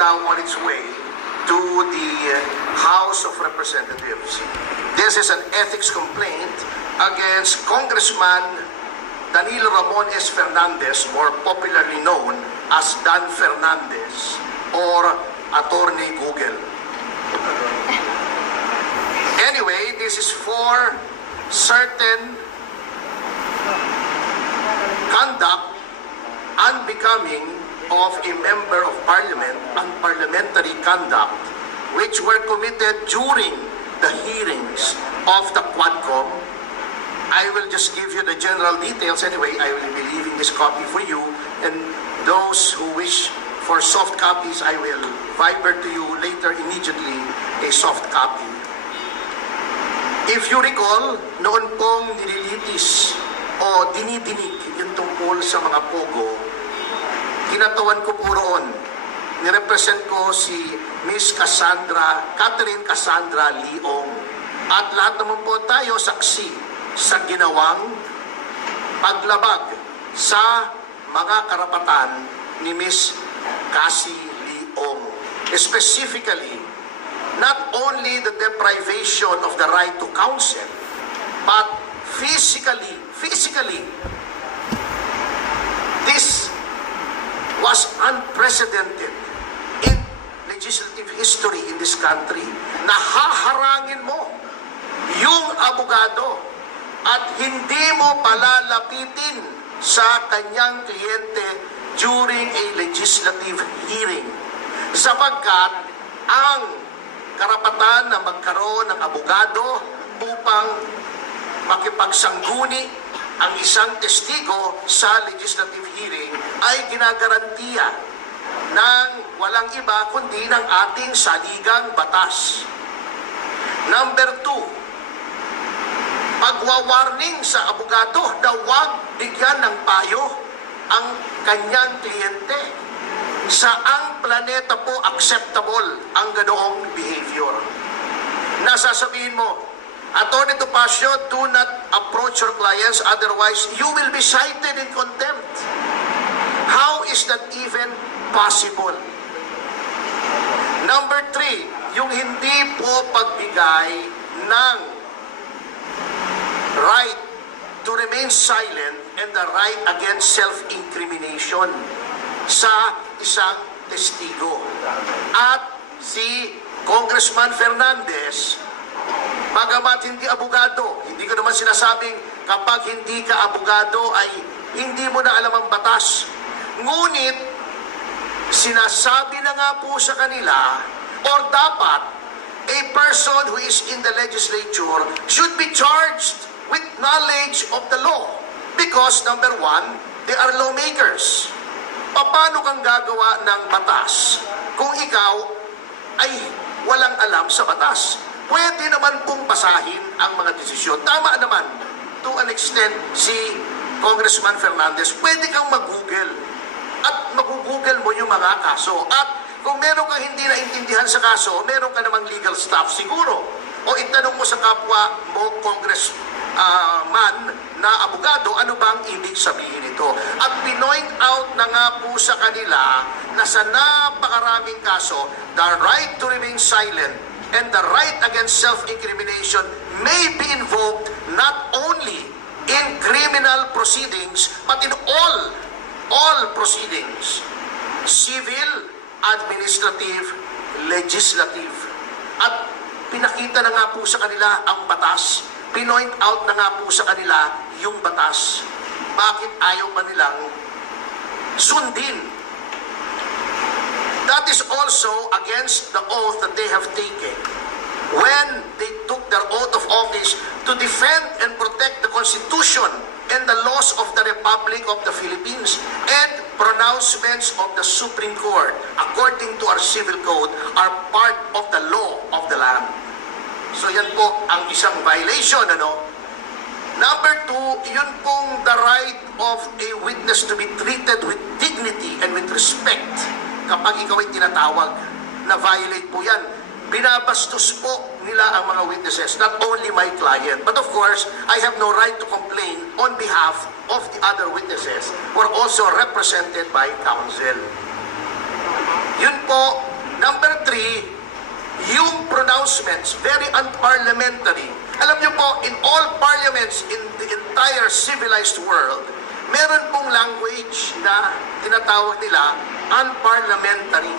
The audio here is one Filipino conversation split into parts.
now on its way to the House of Representatives. This is an ethics complaint against Congressman Danilo Ramon S. Fernandez, more popularly known as Dan Fernandez or Attorney Google. Anyway, this is for certain conduct unbecoming of a member of parliament, unparliamentary conduct, which were committed during the hearings of the Quadcom. I will just give you the general details anyway. I will be leaving this copy for you, and those who wish for soft copies, I will Viber to you later immediately a soft copy. If you recall, noon pong nililitis o dinidinig yung tungkol sa mga pogo, kinatawan ko po roon. Nirepresent ko si Miss Catherine Cassandra Leong. At lahat naman po tayo saksi sa ginawang paglabag sa mga karapatan ni Miss Cassie Leong. Specifically, not only the deprivation of the right to counsel, but physically, this was unprecedented in legislative history in this country. Nahaharangin mo yung abogado at hindi mo palalapitin sa kanyang kliyente during a legislative hearing, sapagkat ang karapatan na magkaroon ng abogado upang makipagsangguni ang isang testigo sa legislative hearing ay ginagarantiya ng walang iba kundi ng ating saligang batas. Number 2, pagwawarning sa abogado na huwag bigyan ng payo ang kanyang kliyente. Saang planeta po acceptable ang ganoong behavior? Nasasabihin mo, Attorney Topacio, do not approach your clients, otherwise you will be cited in contempt. How is that even possible? Number 3, yung hindi po pagbigay ng right to remain silent and the right against self-incrimination sa isang testigo. At si Congressman Fernandez, bagamat hindi abogado, hindi ko naman sinasabing kapag hindi ka abogado ay hindi mo na alam ang batas. Ngunit, sinasabi na nga po sa kanila, or dapat, a person who is in the legislature should be charged with knowledge of the law. Because, number 1, they are lawmakers. Paano kang gagawa ng batas kung ikaw ay walang alam sa batas? Pwede naman pong basahin ang mga desisyon. Tama naman, to an extent, si Congressman Fernandez, pwede kang mag-google. At mag-google mo yung mga kaso. At kung meron kang hindi naintindihan sa kaso, meron ka namang legal staff siguro. O itanong mo sa kapwa mo, congressman na abogado, ano bang ibig sabihin ito? At pinoint out na nga po sa kanila na sa napakaraming kaso, the right to remain silent and the right against self-incrimination may be invoked not only in criminal proceedings, but in all proceedings, civil, administrative, legislative. At pinakita na nga po sa kanila ang batas. Pinoint out na nga po sa kanila yung batas. Bakit ayaw pa nilang sundin? That is also against the oath that they have taken when they took their oath of office to defend and protect the Constitution and the laws of the Republic of the Philippines and pronouncements of the Supreme Court, according to our civil code, are part of the law of the land. So yan po ang isang violation, ano? Number 2, yun pong the right of a witness to be treated with dignity and with respect. Kapag ikaw ay tinatawag, na violate po yan. Binabastos po nila ang mga witnesses, not only my client, but of course, I have no right to complain on behalf of the other witnesses who are also represented by counsel. Yun po pronouncements, very unparliamentary. Alam niyo po, in all parliaments in the entire civilized world, meron pong language na tinatawag nila unparliamentary.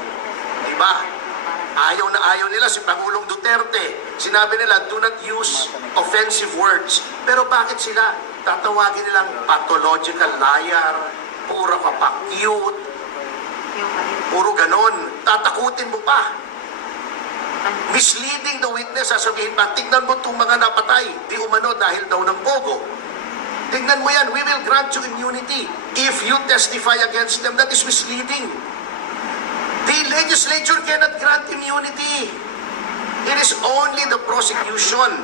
Diba? Ayaw nila si Pangulong Duterte. Sinabi nila, do not use offensive words. Pero bakit sila? Tatawagin nilang pathological liar, puro kapakyut, puro ganon. Tatakutin mo pa. Misleading the witness, sasabihin pa, tignan mo itong mga napatay, di umano dahil daw ng pogo. Tignan mo yan, we will grant you immunity. If you testify against them, that is misleading. The legislature cannot grant immunity. It is only the prosecution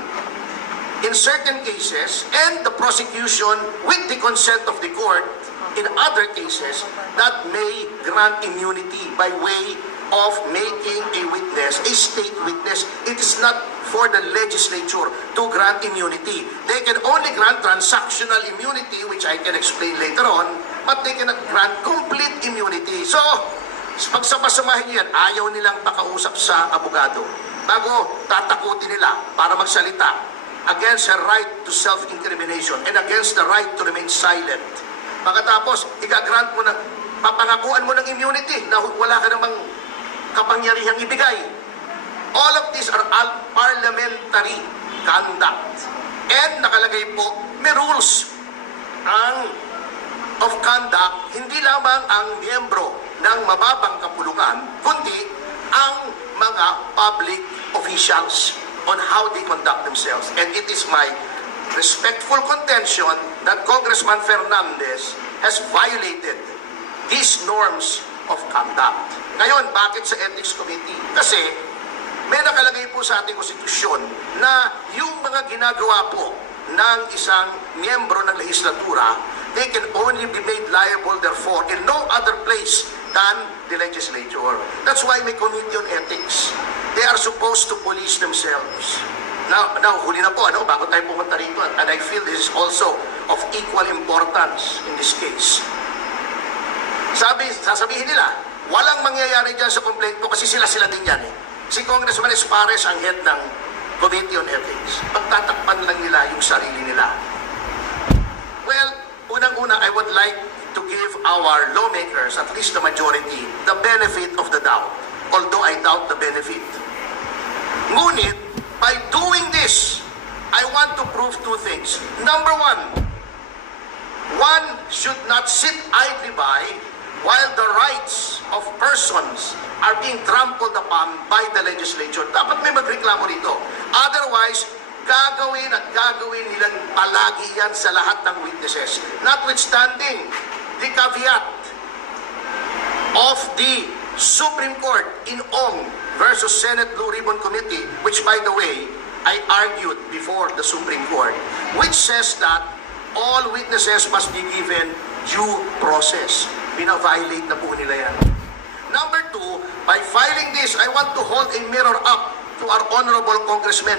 in certain cases and the prosecution with the consent of the court in other cases that may grant immunity by way of making a witness, a state witness. It is not for the legislature to grant immunity. They can only grant transactional immunity, which I can explain later on, but they cannot grant complete immunity. So, pagsama-samahin yan, ayaw nilang pakausap sa abogado. Bago tatakutin nila para magsalita against her right to self-incrimination and against the right to remain silent. Pagkatapos, igagrant mo na, papangakuan mo ng immunity na wala ka namang kapangyarihang ibigay. All of these are parliamentary conduct. And nakalagay po, may rules of conduct, hindi lamang ang miyembro ng mababang kapulungan, kundi ang mga public officials on how they conduct themselves. And it is my respectful contention that Congressman Fernandez has violated these norms of conduct. Ngayon, bakit sa Ethics Committee? Kasi may nakalagay po sa ating konstitusyon na yung mga ginagawa po ng isang miyembro ng legislatura, they can only be made liable therefore in no other place than the legislature. That's why may Committee on Ethics. They are supposed to police themselves. Now, huli na po, bago tayo pumunta rito, and I feel this is also of equal importance in this case. Sasabihin nila, walang mangyayari dyan sa complaint po kasi sila din yan eh. Si Congressman Espares ang head ng Committee on Ethics. Pagtatakpan lang nila yung sarili nila. Well, unang-una, I would like to give our lawmakers, at least the majority, the benefit of the doubt. Although I doubt the benefit. Ngunit, by doing this, I want to prove two things. Number one should not sit idly by while the rights of persons are being trampled upon by the legislature. Dapat may magreklamo rito. Otherwise, gagawin nilang palagi yan sa lahat ng witnesses. Notwithstanding the caveat of the Supreme Court in Ong versus Senate Blue Ribbon Committee, which by the way, I argued before the Supreme Court, which says that all witnesses must be given due process. Bina-violate na po nila yan. Number two, by filing this, I want to hold a mirror up to our honorable congressmen.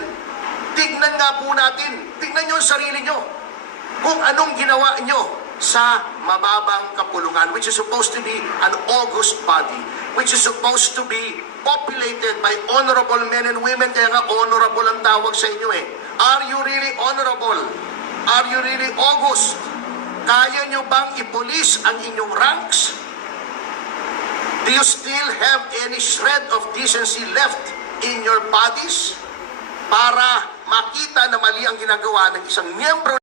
Tignan nga po natin, tignan nyo ang sarili nyo, kung anong ginawa nyo sa mababang kapulungan, which is supposed to be an august body, which is supposed to be populated by honorable men and women, kaya nga honorable ang tawag sa inyo eh. Are you really honorable? Are you really august? Kaya nyo bang ipulis ang inyong ranks? Do you still have any shred of decency left in your bodies para makita na mali ang ginagawa ng isang miyembro